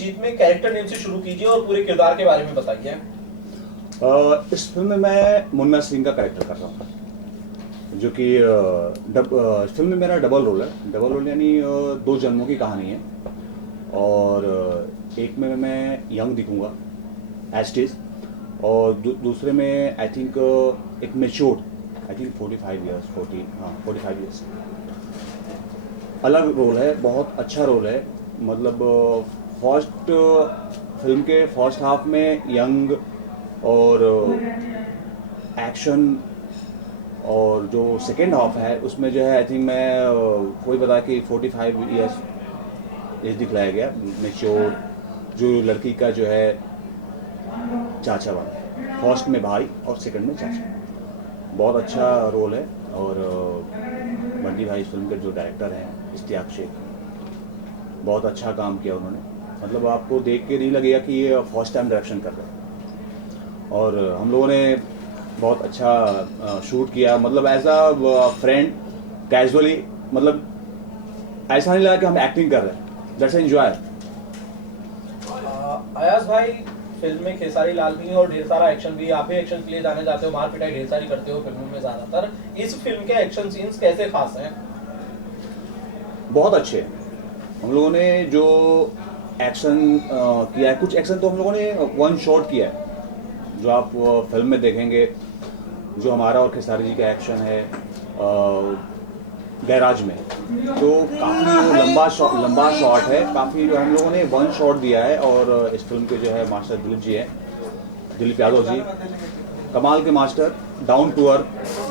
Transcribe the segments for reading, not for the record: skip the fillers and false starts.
जीत में character name से शुरू कीजिए और पूरे किरदार के बारे में बताइए। इस फिल्म में मैं मुन्ना सिंह का कैरेक्टर कर रहा हूँ, जो कि फिल्म में मेरा डबल रोल है। डबल रोल यानी दो जन्मों की कहानी है। और एक में मैं यंग दिखूंगा एज इट इज, और दूसरे में आई थिंक एक matured, I think 45 years 45 years. अलग रोल है, बहुत अच्छा रोल है। मतलब फर्स्ट फिल्म के फर्स्ट हाफ में यंग और एक्शन, और जो सेकेंड हाफ है उसमें जो है आई थिंक मैं कोई बता कि 45 ईयर्स एज दिखलाया गया, मेच्योर, जो लड़की का जो है चाचा बना, फर्स्ट में भाई और सेकंड में चाचा। बहुत अच्छा रोल है। और बंटी भाई इस फिल्म के जो डायरेक्टर हैं इश्तियाक शेख, बहुत अच्छा काम किया उन्होंने। मतलब आपको देख के नहीं लगेगा कि ये फर्स्ट टाइम डायरेक्शन कर रहे हैं। और हम लोगों ने बहुत अच्छा शूट किया, मतलब एज अ फ्रेंड कैजुअली, मतलब ऐसा नहीं लगा कि हम एक्टिंग कर रहे हैं, दैट्स एंजॉय। अयाज भाई, फिल्म में खेसारी लाल भी है और ढेर सारा एक्शन भी है। आप भी एक्शन के लिए जाने जाते हो, मार पिटाई ढेर सारी करते हो फिल्मों में ज्यादातर। इस फिल्म के एक्शन सीन्स कैसे खास हैं? बहुत अच्छे हैं। हम लोगों ने जो एक्शन किया है, कुछ एक्शन तो हम लोगों ने वन शॉट किया है, जो आप फिल्म में देखेंगे। जो हमारा और खेसारी जी का एक्शन है गैराज में, तो काफ़ी वो लंबा शॉट है, काफ़ी जो हम लोगों ने वन शॉट दिया है। और इस फिल्म के जो है मास्टर दिलीप जी हैं, दिलीप यादव जी, कमाल के मास्टर, डाउन टू अर्थ,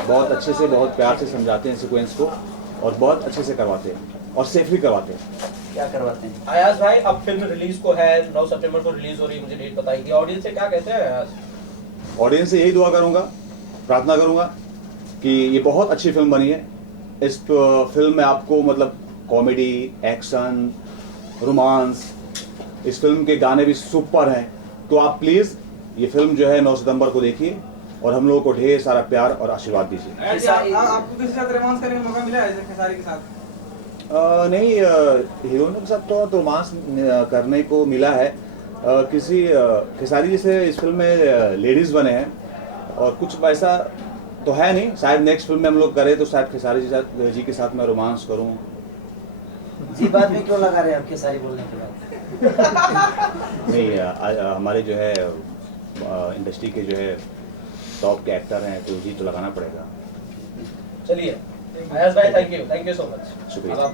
बहुत अच्छे से बहुत प्यार से समझाते हैं सीक्वेंस को, और बहुत अच्छे से करवाते हैं और सेफली करवाते हैं। क्या करवाते हैं अयाज भाई? अब फिल्म रिलीज को है, 9 सितंबर को रिलीज हो रही है, मुझे डेट बताइए। ऑडियंस से क्या कहते हैं अयाज? ऑडियंस से यही दुआ करूंगा, प्रार्थना करूंगा कि ये बहुत अच्छी फिल्म बनी है। इस फिल्म में आपको मतलब कॉमेडी, एक्शन, रोमांस, इस फिल्म के गाने भी सुपर हैं। तो आप प्लीज़ ये फिल्म जो है 9 सितंबर को देखिए और हम लोगों को ढेर सारा प्यार और आशीर्वाद दीजिए। आपको किसी के साथ रोमांस करने का मौका मिला है खेसारी के साथ? नहीं, हीरोइनों के साथ तो रोमांस करने को मिला है। किसी खेसारी जी से इस फिल्म में लेडीज़ बने हैं, और कुछ वैसा तो है नहीं। शायद नेक्स्ट फिल्म में हम लोग करें तो शायद खेसारी जी के साथ मैं रोमांस करूं। जी बात में क्यों लगा रहे हैं आपके सारी बोलने के बाद? नहीं, हमारे जो है इंडस्ट्री के जो है टॉप के एक्टर हैं, तो जी तो लगाना पड़ेगा। चलिए अयाज भाई, थैंक यू सो मच। शुक्रिया।